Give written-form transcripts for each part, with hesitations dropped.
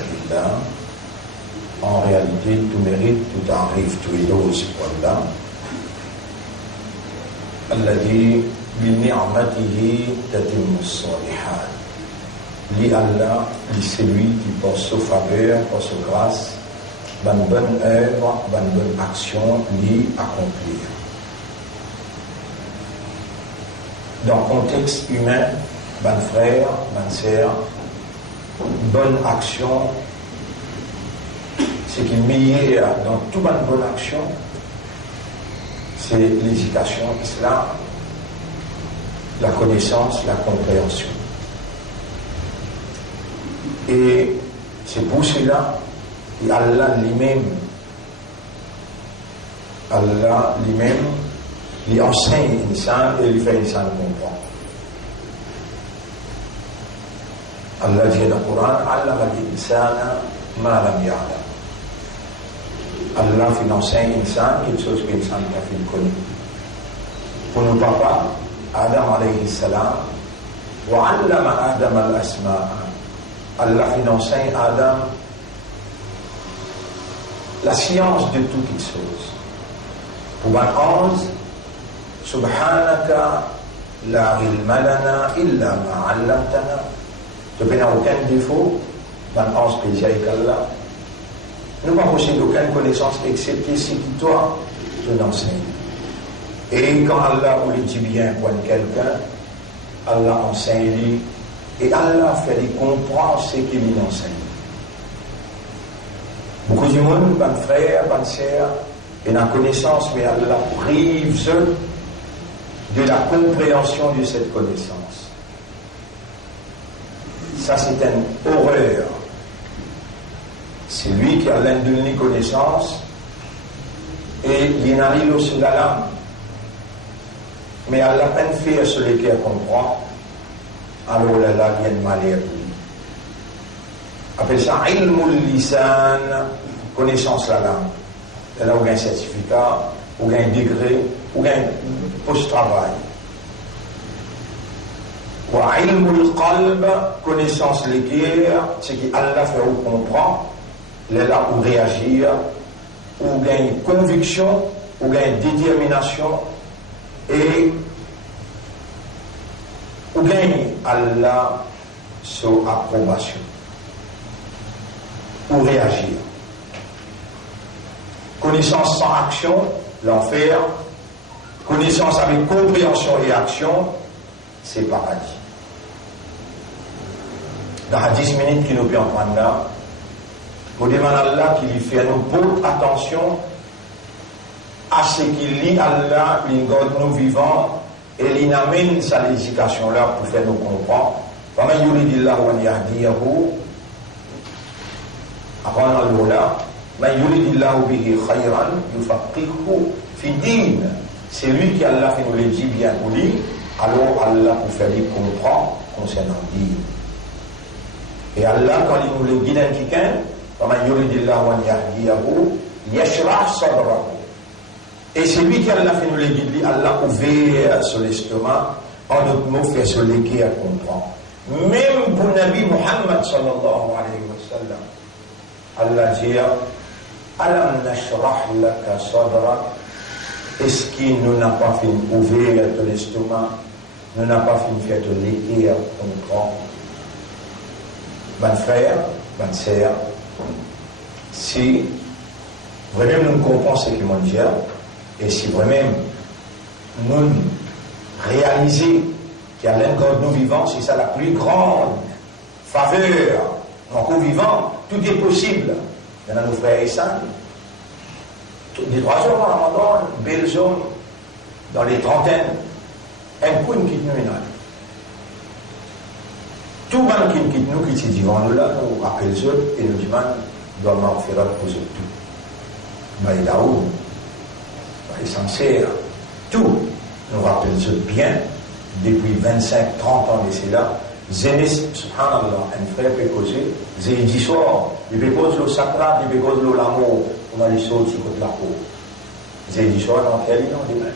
lillah. En réalité, tout mérite, tout arrive, tout édose pour Allah. Alladhi bi ni'matihi tatimmu s-salihat. Li Allah, li c'est lui qui par sa faveur, par sa grâce, bonne œuvre, bonne action, li accomplir. Dans le contexte humain, bonne frère, bonne sœur, bonne action, ce qui est meilleur dans toute bonne action, c'est l'éducation islam, la connaissance, la compréhension. Et c'est pour cela qu'Allah lui-même, lui enseigne l'insan et lui fait l'insan comprendre. Allah dit dans le Coran, Allah al-insana ma lam ya'lam. Allah fait enseigne l'insan quelque chose que l'insan n'a fait connaître. Pour nos papas, Adam alayhi salam, wa allama Adam al-asma'a. Allah fait enseigne Adam la science de toutes les choses. Pour ban 11, Subhanaka la ilma lana illa ma 'allamtana. Tu n'as aucun défaut, ban 11 plaisir avec Allah. Nous n'avons pas possédé aucune connaissance excepté ce qui toi te l'enseigne. Et quand Allah voulait dire bien pour quelqu'un, Allah enseigne lui. Et Allah fait lui comprendre ce qu'il lui enseigne. Beaucoup de monde, bonne frère, bonne sœur, et dans la connaissance, mais Allah prive de la compréhension de cette connaissance. Ça, c'est une horreur. C'est lui qui a l'une de connaissance et il arrive au sur la lame. Mais Allah peine fait à celui qui comprend. Alors là, il y a une malheur. Appelle ça ilmul lisan, connaissance la langue. Là, on a un certificat, on a un degré, on a un post-travail. Wa ilmul qalb, connaissance l'équerre, ce qui Allah fait ou comprend, là où réagir, où gagne conviction, où gagne détermination et où gagne Allah son approbation, ou réagir. Connaissance sans action, l'enfer. Connaissance avec compréhension et action, c'est paradis. Dans les 10 minutes qui nous peut en prendre là, nous demandons à Allah qu'il fait nous beaucoup attention à ce qu'il lit Allah, il garde nous vivants et il amène sa législation là pour faire nous comprendre. وَمَنْ يُرِدِ اللَّهُ أَنْ يَهْدِيَهُ avant l'Ola, مَنْ يُرِدِ اللَّهُ بِهِ خَيْرًا يُفَقِّهُ فِي الدِّينِ. C'est lui qui Allah fait nous le dit bien pour lui, alors Allah pour faire lui comprendre concernant le dîn. Et Allah, quand il nous le guide un quelqu'un, وَمَنْ يُرِدِ اللَّهُ أَنْ يَهْدِيَهُ يَشْرَحْ صَدْرَهُ. Et c'est lui qui Allah fait nous le guide, Allah ouvert sur l'estomac, en d'autres mots, fait se léguer à comprendre. Même pour Nabi Muhammad sallallahu alayhi wa sallam, Allah dit Alam nashrah laka sadrak. Est-ce qu'il nous n'a pas fait ouvrir ton estomac, nous n'a pas fait faire te léguer à comprendre? Bon frère, bonne sœur, si vraiment nous comprenons ce qu'il m'a dit, et si vraiment nous réalisons qu'il y a l'un de nous vivants, c'est ça la plus grande faveur. Encore vivant, tout est possible. Il y en a nos frères et sœurs. Les 3 jours en Ramadan, une belle zone, dans les trentaines, un coup qui nous mène. Tout le monde qui nous quitte devant nous là, nous rappelle les autres et nous demande doit m'en faire pour eux tout. Mais là-haut, les sincères, tout nous rappelle les autres bien. Depuis 25, 30 ans d'ici là, Zénis, subhanallah, un frère peut causer, Zédi soir, il peut causer le sacrat, il peut causer l'amour, on a les choses sur la peau. Zédi soir, dans quel nom de même.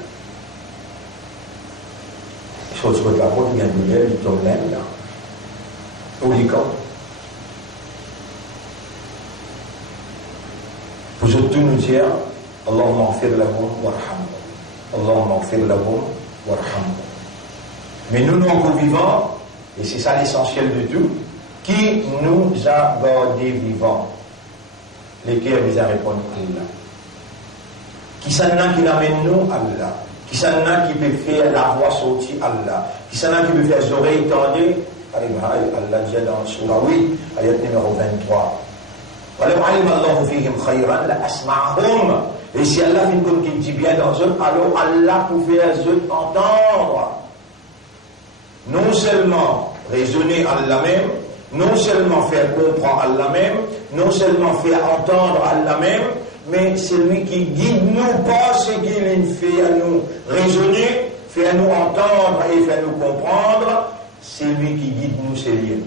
Les choses sur la peau, il y a une douleur, il tombe même là. Au licor. Nous autres tous nous dire Allahumma ighfir lahum warhamhum. Allahumma ighfir lahum warhamhum. Mais nous encore vivants, et c'est ça l'essentiel de tout, qui nous a gardés vivants? Lesquels nous a répondu Allah. Qui s'en a qui n'amène nous Allah. Qui s'en a qui peut faire la voix sortir Allah. Qui s'en a qui peut faire les oreilles tendues. Allah dit dans Surah 8, ayat numéro 23. وَلَوْ عَلِمَ اللَّهُ فِيهِمْ خَيْرًا لَأَسْمَعَهُمْ. Et si Allah fait comme qu'il dit bien dans eux, alors Allah pouvait eux entendre. Non seulement raisonner Allah même, non seulement faire comprendre Allah même, non seulement faire entendre Allah même, mais celui qui guide nous pas ce qu'il fait à nous raisonner, fait à nous entendre et fait à nous comprendre, c'est lui qui guide nous, c'est lui.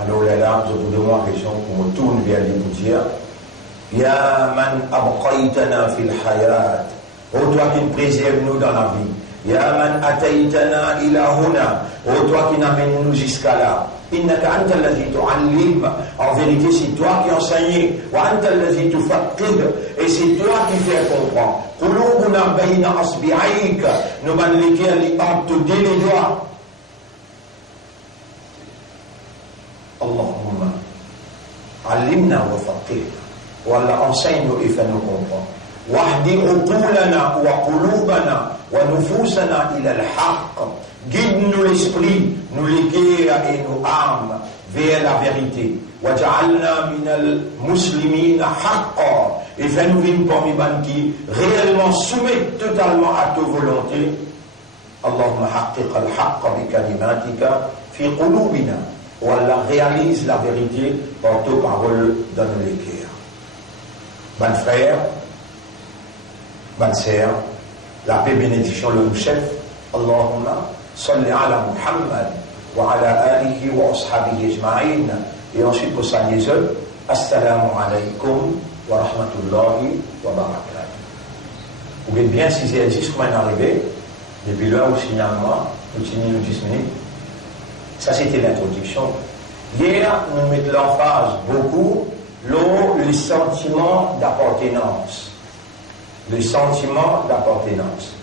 Alors là, je vous demande raison pour me tourne vers lui pour dire Ya man abqaytana fil hayat, ô toi qui nous préserves nous dans la vie. Ya man ataytana ila huna, ô toi qui n'amènes nous jusqu'à là. Innaka anta alladhi tu'allim, en vérité c'est toi qui enseignes. Wa anta alladhi tufaqqih, et c'est toi qui fais comprendre. Qulubuna bayna asbi'ayk, nous manlikia li entre les doigts. Allahumma allimna wa faqihna, wallah enseigne-nous et fais-nous comprendre. Wahdi uqulana wa qulubana wa nufusana ila al-haqq, guide-nous l'esprit, nous l'équerre et nos âmes vers la vérité. Waj'alna minal muslimina haqqa, et fais-nous vivre parmi les qui réellement soumettent totalement à ta volonté. Allahumma haqqiq al-haqqa bi kalimatika fi qulubina, où Allah réalise la vérité par tes paroles dans nos cœurs. Bonnes frères, bonnes sœurs, la paix bénédiction le chef. Allahumma salli ala Muhammad wa ala alihi wa ashabihi ajma'in. Et ensuite pour ça les autres, assalamu alaikum wa rahmatullahi wa barakatuh. Vous voyez bien si c'est juste comment arrivé, depuis là au signalement, nous tenons 10 minutes. Ça, c'était l'introduction. Hier, nous mettons l'emphase beaucoup le sentiment d'appartenance. Le sentiment d'appartenance.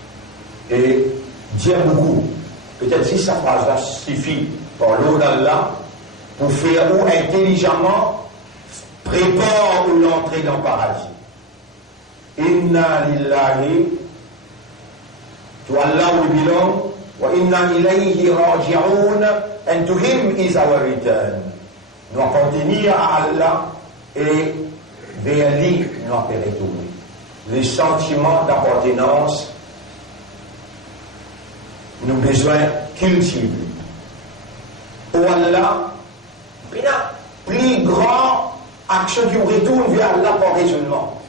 Et dire beaucoup. Peut-être si cette phrase-là suffit par l'eau d'Allah pour faire ou intelligemment prépare l'entrée dans le paradis. Inna lillahi, to Allah we belong, wa inna ilayhi raji'un, and to him is our return. Nous appartenir à Allah et vers lui nous retourner. Le sentiment d'appartenance, nous avons besoin cultiver. Ou Allah, plus grand action qui retourne vers Allah par raisonnement.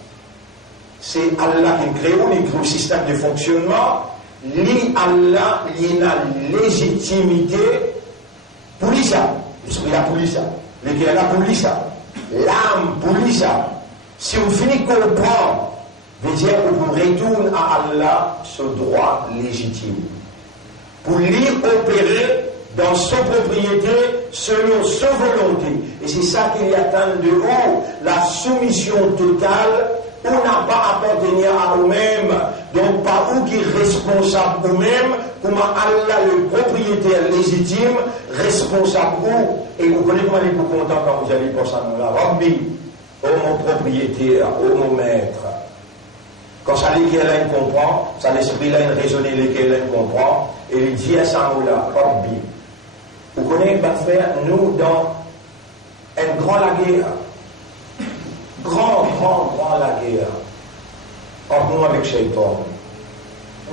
C'est Allah qui crée le système de fonctionnement. Li Allah, il a légitimité pour ça. L'esprit a pour ça. Le cœur a pour ça. L'âme pour ça. Si on finit de comprendre, veut dire qu'on retourne à Allah ce droit légitime. Pour lui opérer dans sa propriété selon sa volonté. Et c'est ça qu'il y attend de haut, la soumission totale. On n'a pas appartenir à nous-mêmes, donc pas où qui est responsable nous-mêmes, comment Allah le propriétaire légitime, responsable où. Et vous connaissez comment il est content quand vous allez pour ça, là, Rabbi, oh mon propriétaire, oh mon maître. Quand ça l'équerre comprend, ça l'esprit là, il raisonne l'équerre comprend, et il dit à ça là, Rabbi. Vous connaissez, pas faire, nous, dans un grand la guerre. Grand la guerre entre nous avec Shaitan.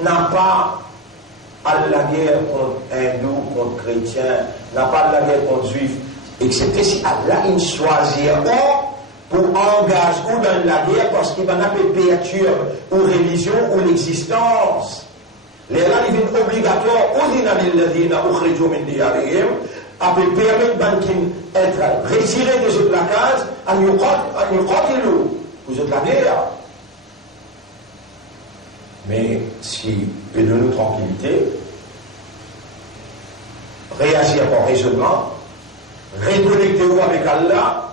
N'a pas à la guerre contre hindous, contre chrétiens, n'a pas la guerre contre juifs, excepté si Allah il choisit pour engager ou dans la guerre parce qu'il va n'appeler péature ou religion ou l'existence. Les là, il est obligatoire, ou d'inalilladina ou khrijou min diyarihim, à permettre d'être retiré de ce placage, à nous vous êtes la guerre. Mais si, et de nous tranquillité, réagir par raisonnement, reconnecter-vous avec Allah,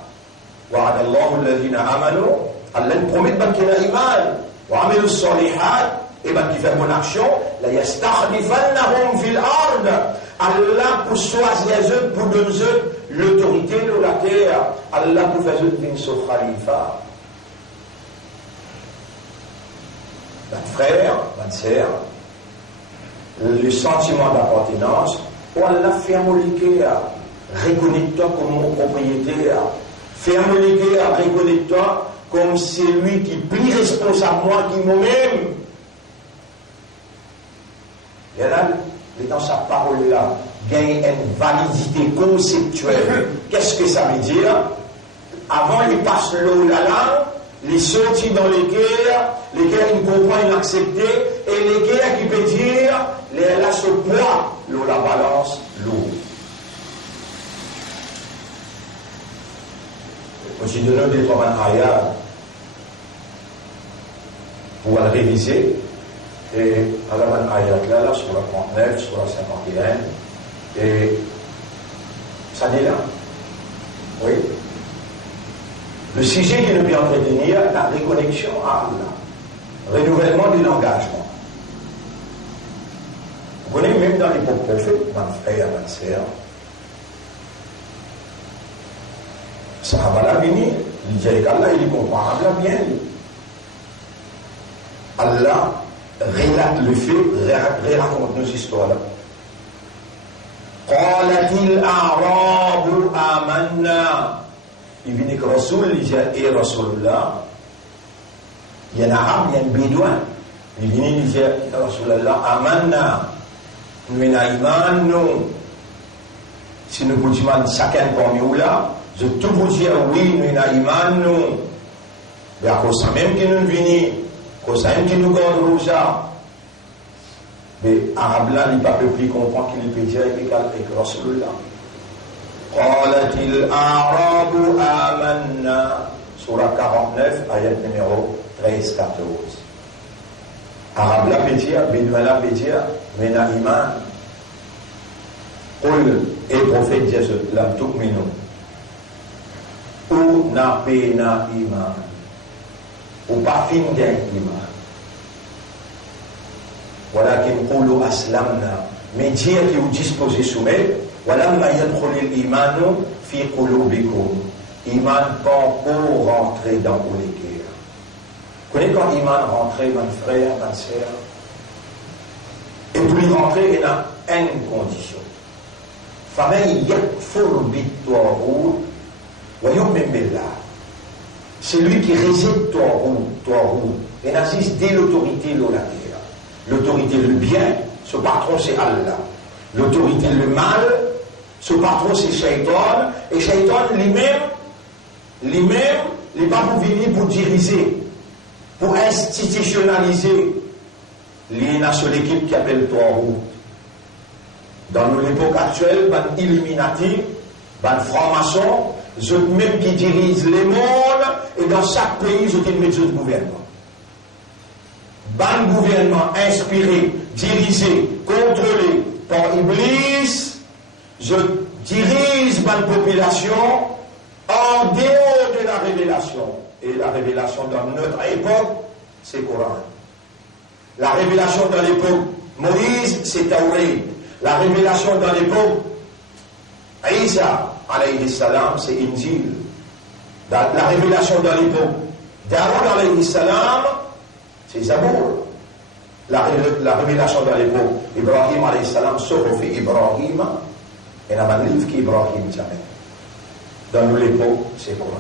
وعد الله الذين آمنوا Allah promet qu'il y a iman وعملوا الصالحات et ben qui fait mon action la yastakhlifannahum fil ard Allah pour choisir pour donner l'autorité de la terre Allah pour faire une so khalifa. Notre frère, notre sœur, le sentiment d'appartenance, ou Allah ferme le cœur, reconnais-toi comme mon propriétaire, ferme le cœur, reconnais-toi comme celui qui est plus responsable moi qui moi-même. Et là, dans sa parole-là, gagne une validité conceptuelle. Qu'est-ce que ça veut dire? Avant, il passe l'eau la langue, les sorties dans les cœurs il comprend, il accepte, et les cœurs qui peut dire, là ce poids, l'eau la balance, l'eau. Aussi de nous des trois ayats pour le réviser, et à la man ayat là, sur la 39, sur la 51, et ça dit là. Oui. Le sujet qui nous peut entretenir, la reconnexion à Allah, renouvellement de l'engagement. Vous connaissez même dans l'époque prophète, mon frère, ma sœur, Sahaba l'a béni, il dit qu'Allah, il comprend Allah bien. Allah relate le fait, raconte nos histoires-là. قالت الأعراب آمنا. Il vient que Rasoul, il dit, et Rasulullah, il y a un arabe, il y a un bédouin. Il vient, il dit, Rasulullah, amanna, nous avons iman, nous. Si nous pouvons dire, chacun parmi nous là, je tout vous dire, oui, nous avons iman, nous. Mais à cause même qui nous vient, à cause même qui nous garde ça. Mais l'arabe là, il ne peut plus comprendre qu'il peut dire avec Rasulullah. قالت الأعراب آمنا سورة 49 آية numéro 13-14 Arabe la peut dire, Bédouin la peut dire, mais na iman. قل et prophète Jésus lam tu'minu ou na pe na iman ou pas fin d'un iman ولكن قولوا أسلمنا mais dire que vous disposez soumettre ولما يدخل الإيمان في قلوبكم إيمان pas pour rentrer dans vos cœurs. Vous connaissez quand Iman rentrer, mon frère, ma sœur? Et pour y rentrer, il y a une condition. فَمَنْ يَكْفُرْ بِالطَّاغُوتِ وَيُؤْمِنْ بِاللَّهِ. C'est lui qui réside Taghut. Il existe dès l'autorité de la terre. L'autorité le bien, ce patron c'est Allah. L'autorité le mal, ce patron c'est Shaitan, et Shaitan lui-même, il n'est pas pour venir pour diriger, pour institutionnaliser. Il y a sur l'équipe qui appelle Taghut. Dans l'époque actuelle, ban Illuminati, ban franc-maçon, eux même qui dirigent les mondes, et dans chaque pays, ils ont une méthode de gouvernement. Ban gouvernement inspiré, dirigé, contrôlé par Iblis, je dirige ma population en dehors de la révélation. Et la révélation dans notre époque, c'est le Coran. La révélation dans l'époque Moïse, c'est Tawré. La révélation dans l'époque Isa, alayhi salam, c'est Injil. La révélation dans l'époque Daoud, alayhi salam, c'est Zabour. La révélation dans l'époque Ibrahim, alayhi salam, sauf au fait Ibrahim, et n'a pas de livre qui Ibrahim jamais. Dans l'époque, c'est Coran.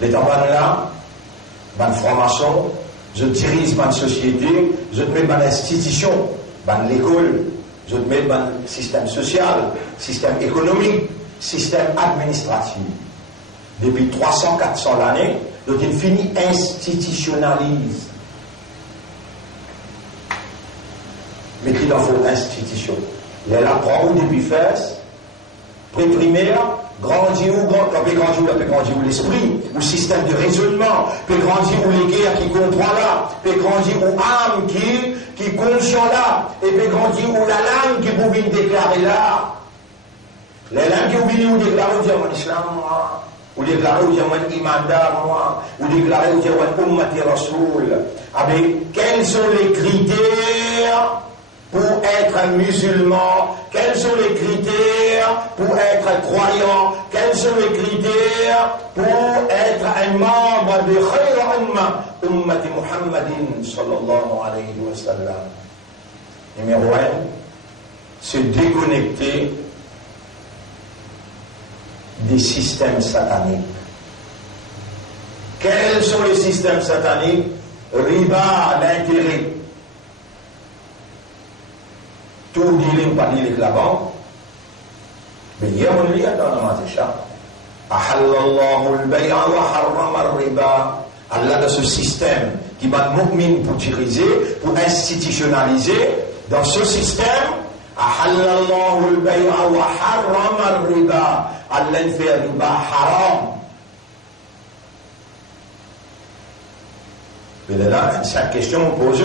Les temps là, ma formation, je dirige ma société, je mets ma institution, ma l'école, je mets mon système social, système économique, système administratif. Depuis 300-400 l'année, donc il finit institutionnalise. Mais qu'il en faut institution. Il la prend au début fesses, pré-primaire, grandir où l'esprit, ou système de raisonnement, peut grandir où les guerres qui comprend là, peut grandir où âme qui conscient là, et peut grandir où la langue qui pouvait déclarer là. Les langues qui ont venu ou déclaré au Diamant Islam, moi, ou déclaré au Diamant Imandar, moi, ou déclaré au Diamant Ummati Rasoul. Avec quels sont les critères pour être musulman? Quels sont les critères pour être croyant? Quels sont les critères pour être un membre de Khayr Umma, Ummati Muhammadin sallallahu alayhi wa sallam? Numéro 1, se déconnecter des systèmes sataniques. Quels sont les systèmes sataniques? Riba, l'intérêt. Tout dealing par dealing la banque. Mais hier, on lit dans le Matisha. Ahallallahu al-bay'a wa harrama al-riba. Allah dans ce système qui va mu'min pour diriger, pour institutionnaliser, dans ce système, Ahallallahu al-bay'a wa harrama al-riba. Allah fait riba haram. Mais là, cette question pose,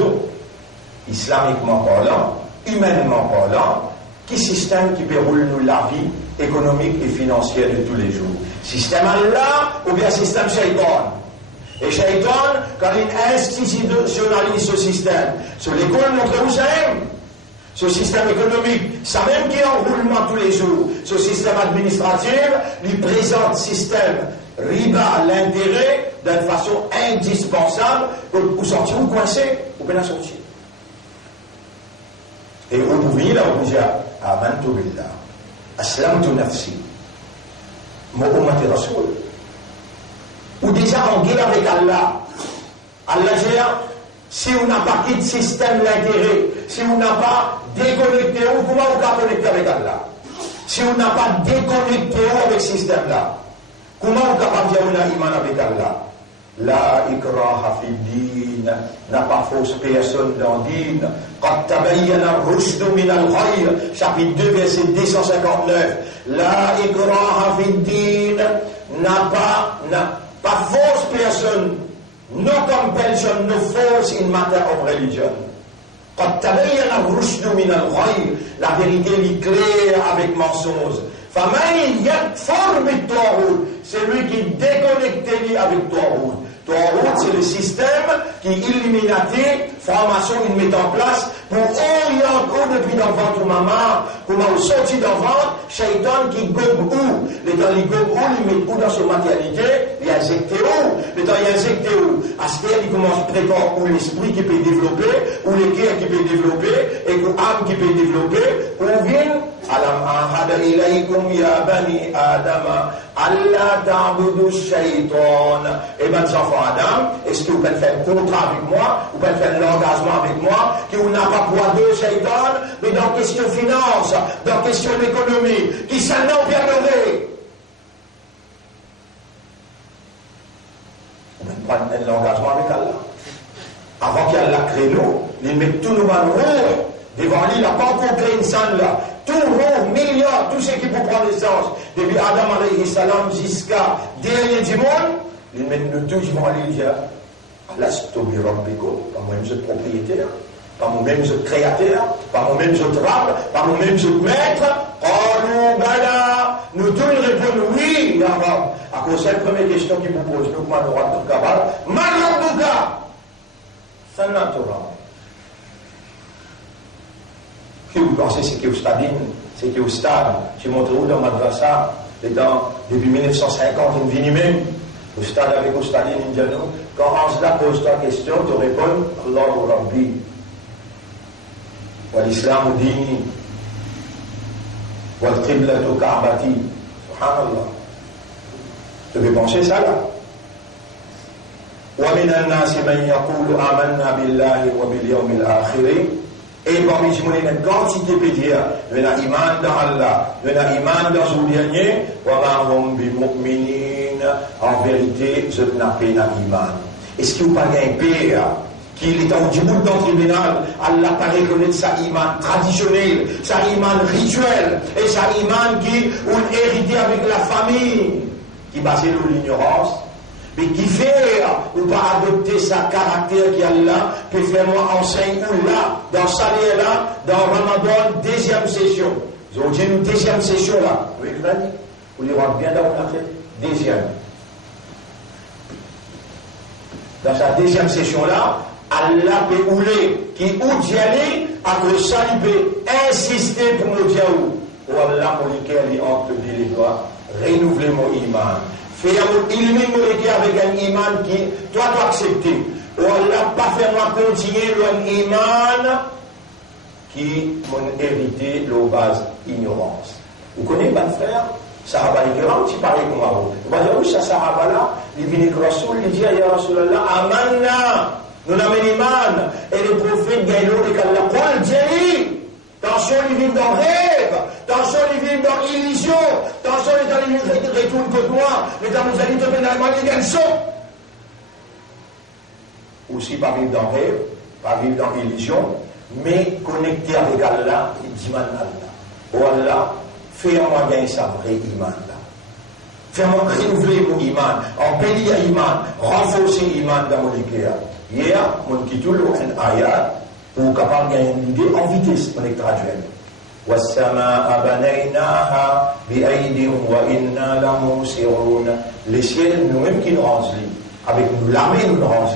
islamiquement parlant, humainement parlant, quel système qui déroule nous la vie économique et financière de tous les jours? Système Allah ou bien système Shaitan? Et Shaitan, quand il institutionnalise ce système, sur l'école montre où ça aime. Ce système économique, ça même qui est en roulement tous les jours. Ce système administratif, lui présente système riba, l'intérêt, d'une façon indispensable pour sortir ou coincer, ou bien sortir. Et au bout là, on dit Amantu billah, Aslamtu nafsi, Muhammad Rasoul. Ou déjà en guerre avec Allah. Allah gère, si on n'a pas quitté système l'intérêt, si on n'a pas déconnecté, comment on va connecter avec Allah? Si on n'a pas déconnecté avec ce système-là, comment on est capable de dire qu'on a iman avec Allah? La ikraha fi din, n'a pas fausse personne dans din. Qad tabayyana ar-rushd min al-ghayy, chapitre 2, verset 259. La ikraha fi din, n'a pas fausse personne, no compulsion, no force in matter of religion. Qad tabayyana ar-rushd min al-ghayy, la vérité est claire avec mensonge. Faman yakfur bit-taghut, c'est lui qui déconnecte avec Taghut. Taghut, c'est le système qui illuminaté, formation il met en place pour orienter depuis dans ventre maman, comment on sortit dans ventre, Shaitan qui gobe où? Le temps il gobe où, il met où dans son matérialité, il injecté où? Le temps il injecté où? À ce qu'il commence à préparer où l'esprit qui peut développer, où le cœur qui peut développer, et l'âme qui peut développer, où vient Alam ahada ilaykum ya bani Adam Allah ta'budu shaitan. Et ben, enfants Adam, est-ce que vous pouvez faire un contrat avec moi, vous pouvez faire l'engagement avec moi, que vous n'avez pas poids de shaitan, mais dans question finance, dans question d'économie, qui s'en ont bien donné. Vous pouvez prendre l'engagement avec Allah. Avant qu'Allah crée nous, il met tout nous en roue. Devant lui, il n'a pas encore créé une scène là. Tout rond, milliards, tout ce qui peut prendre naissance, depuis Adam alayhi salam jusqu'à dernier du monde, ils mettent nous tous devant lui dire Allah stobi rabbiko, pas moi-même je propriétaire, pas moi-même je créateur, pas moi-même je travaille, pas moi-même je maître. Oh bala, nous tous répondons oui, ya Rab. À cause de la première question qui vous pose, nous comment nous ratons le cabal, Marabouka, ça n'a pas. Que vous pensez, c'est que au stade, j'ai montré où dans Madrasa, depuis 1950, une vie même, au stade avec Staline, Indiano, quand Angela pose ta question, tu réponds, Allahu Rabbi, wa l'Islam dini, wa l'Qiblatu Ka'bati, subhanallah. Tu peux penser ça là? Wa min an-nasi man yaqulu amanna billahi wa bil yawmil akhir. Et parmi les gens, il y a une quantité de dire, il y a iman dans Allah, il y a iman dans le dernier, en vérité, je n'ai pas iman. Est-ce que vous parlez un père qui est en debout dans le tribunal, Allah pas reconnaître sa iman traditionnel, sa iman rituel, et sa iman qui est hérité avec la famille, qui est basée sur l'ignorance, mais qui fait ou pas adopter sa caractère qui est là, peut faire moi enseigne ou là, dans Salé là, dans Ramadan, deuxième session. Aujourd'hui, une deuxième session là. Vous voyez, vous les voir bien dans la tête. Deuxième. Dans sa deuxième session là, Allah peut rouler, qui ou d'y aller, après ça, il peut insister pour nous dire où Allah, mon liqueur, entre les doigts, renouveler mon iman. Faire mon illumin mon liqueur avec un iman qui, toi, tu acceptes. Ou Allah, pas faire moi continuer un iman qui m'ont hérité le base ignorance. Vous connaissez, mon frère? Sahaba l'ignorant, tu parlais comme avant. Vous voyez où ça, Sahaba là, il vient avec Rasoul, il dit, Ya Rasulallah, Amanna. Nous avons iman, et les prophètes gagnent l'eau de qu'Allah Qul Jali. Attention, ils vivent dans rêve, attention, ils vivent dans illusion, attention, les gens ils retournent contre moi, les gens nous allaient te faire dans le gagnent son. Aussi, pas vivre dans rêve, pas vivre dans illusion, mais connecté avec Allah, et d'iman Allah. Oh Allah, fais-moi gagner sa vraie iman là. Fais-moi renouveler mon iman, embellir iman, renforcer iman dans mon cœur. Hier, mon kitoul un ayat pour capable de gagner une idée en vitesse, on est traduit. وَالسَّمَاءَ بَنَيْنَاهَا بِأَيْدٍ وَإِنَّا لَمُوسِعُونَ. Les ciels, nous-mêmes qui nous rendent, avec nous l'armée nous rendent,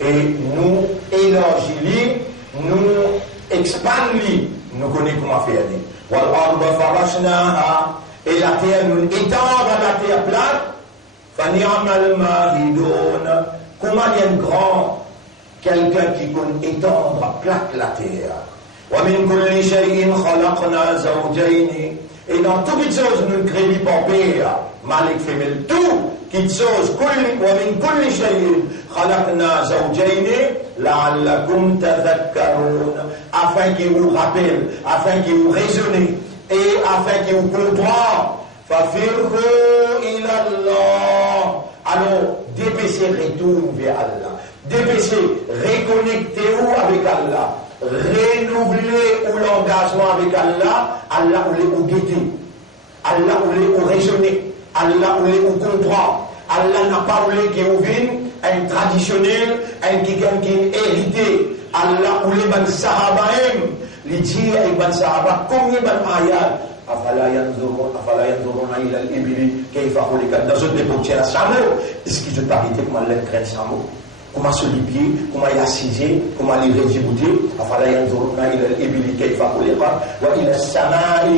et nous élargis, nous expandons, nous connaissons comment faire. وَالْأَرْضَ فَرَشْنَاهَا. Et la terre, nous étendons la terre plate. فَنِعْمَ الْمَاهِدُونَ. Comment il y a un grand, quelqu'un qui peut étendre, plate la terre. وَمِن كُلِّ شَيْءٍ خَلَقْنَا زَوْجَيْنِ. Et dans toutes les choses, nous créons pour père, malik femelle, tout, toutes choses, وَمِن كُلِّ شَيْءٍ خَلَقْنَا زَوْجَيْنِ لَعَلَّكُمْ تَذَكَّرُونَ. Afin qu'il vous rappelle, afin qu'il vous raisonne, et afin qu'il vous comprenne. فَفِرُّوا إِلَى اللَّهِ. Alors, dépêchez, retourne vers Allah. Dépêchez, reconnectez-vous avec Allah. Renouvelez l'engagement avec Allah. Allah ou les ou guetter. Allah ou les ou raisonner. Allah ou les ou comprendre. Allah n'a pas voulu qu'il vous vienne un traditionnel, un qui est hérité. Allah ou les ban sahaba aiment. Les dire avec ban sahaba, combien ban ayat. أفلا ينظرون إلى الإبل كيف خلقت. Dans une époque, il y a Samo. Est-ce que je t'arrêtais comment elle crée Samo? Comment se lipier, comment il a cisé, comment il est rédibouté. أفلا ينظرون إلى الإبل كيف خلقت وإلى السماء.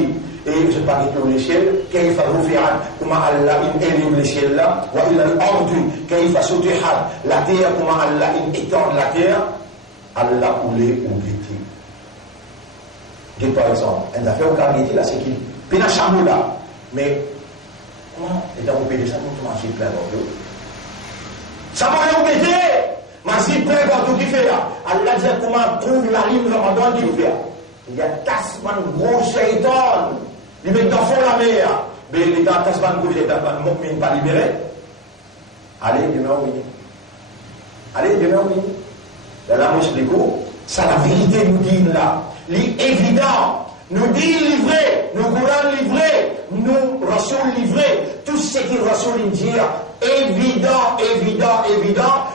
Et je parlais de l'échelle, كيف رفعت. Comment Allah élève l'échelle là. وإلى الأرض كيف سطحت. La terre, comment Allah étend la terre. Allah voulait oublier. Par exemple, un affaire au caractère là, c'est qu'il peine à chameau là. Mais comment et dans le pays de ça, nous mangez plein d'eau. Ça m'a rien pété. Mangez plein d'eau qui fait là. Allah dit comment trouve la ligne Ramadan qui fait. Il y a Tasman gros shaitan. Il met dans fond la mer. Mais il est dans Tasman gros shaitan, il pas libéré. Allez, demain au midi. Allez, demain au midi. Là, moi je l'explique. Ça la vérité nous dit là. L'évident, nous dit livré, nous Coran livré, nous Rasoul livré, tout ce qui Rasoul dit, évident,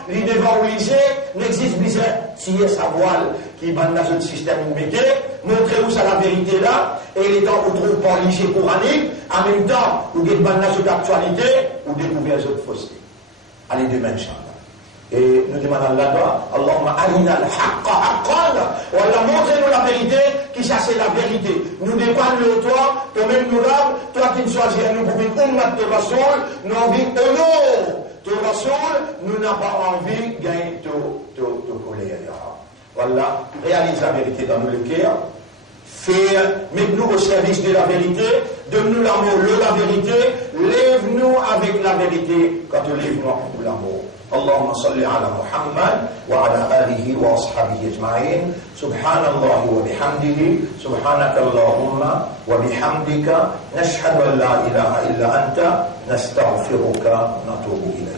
les devant lycée, n'existe plus si sa voile qui va dans ce système métier, montrez-vous ça la vérité là, et les temps où vous trouvez pas lycée coranique, en même temps, vous êtes dans cette actualité, vous découvrez les autres faussetés. Allez demain, Inch'Allah. Et nous demandons à Allah, Allahumma arina al-haqqa haqqan, ou Allah montre-nous la vérité, qui ça c'est la vérité. Nous dépendons de toi, toi-même nous l'âmes, toi qui nous choisis à nous pour une ummat de Rasoul, nous avons envie d'honneur de Rasoul, nous n'avons pas envie de gagner de colère. Voilà, réalise la vérité dans nos cœurs, mets-nous au service de la vérité, donne-nous l'amour, la vérité, lève-nous avec la vérité, quand tu lèves-nous avec l'amour. اللهم صل على محمد وعلى آله وأصحابه أجمعين سبحان الله وبحمده سبحانك اللهم وبحمدك نشهد أن لا إله إلا أنت نستغفرك ونتوب إليك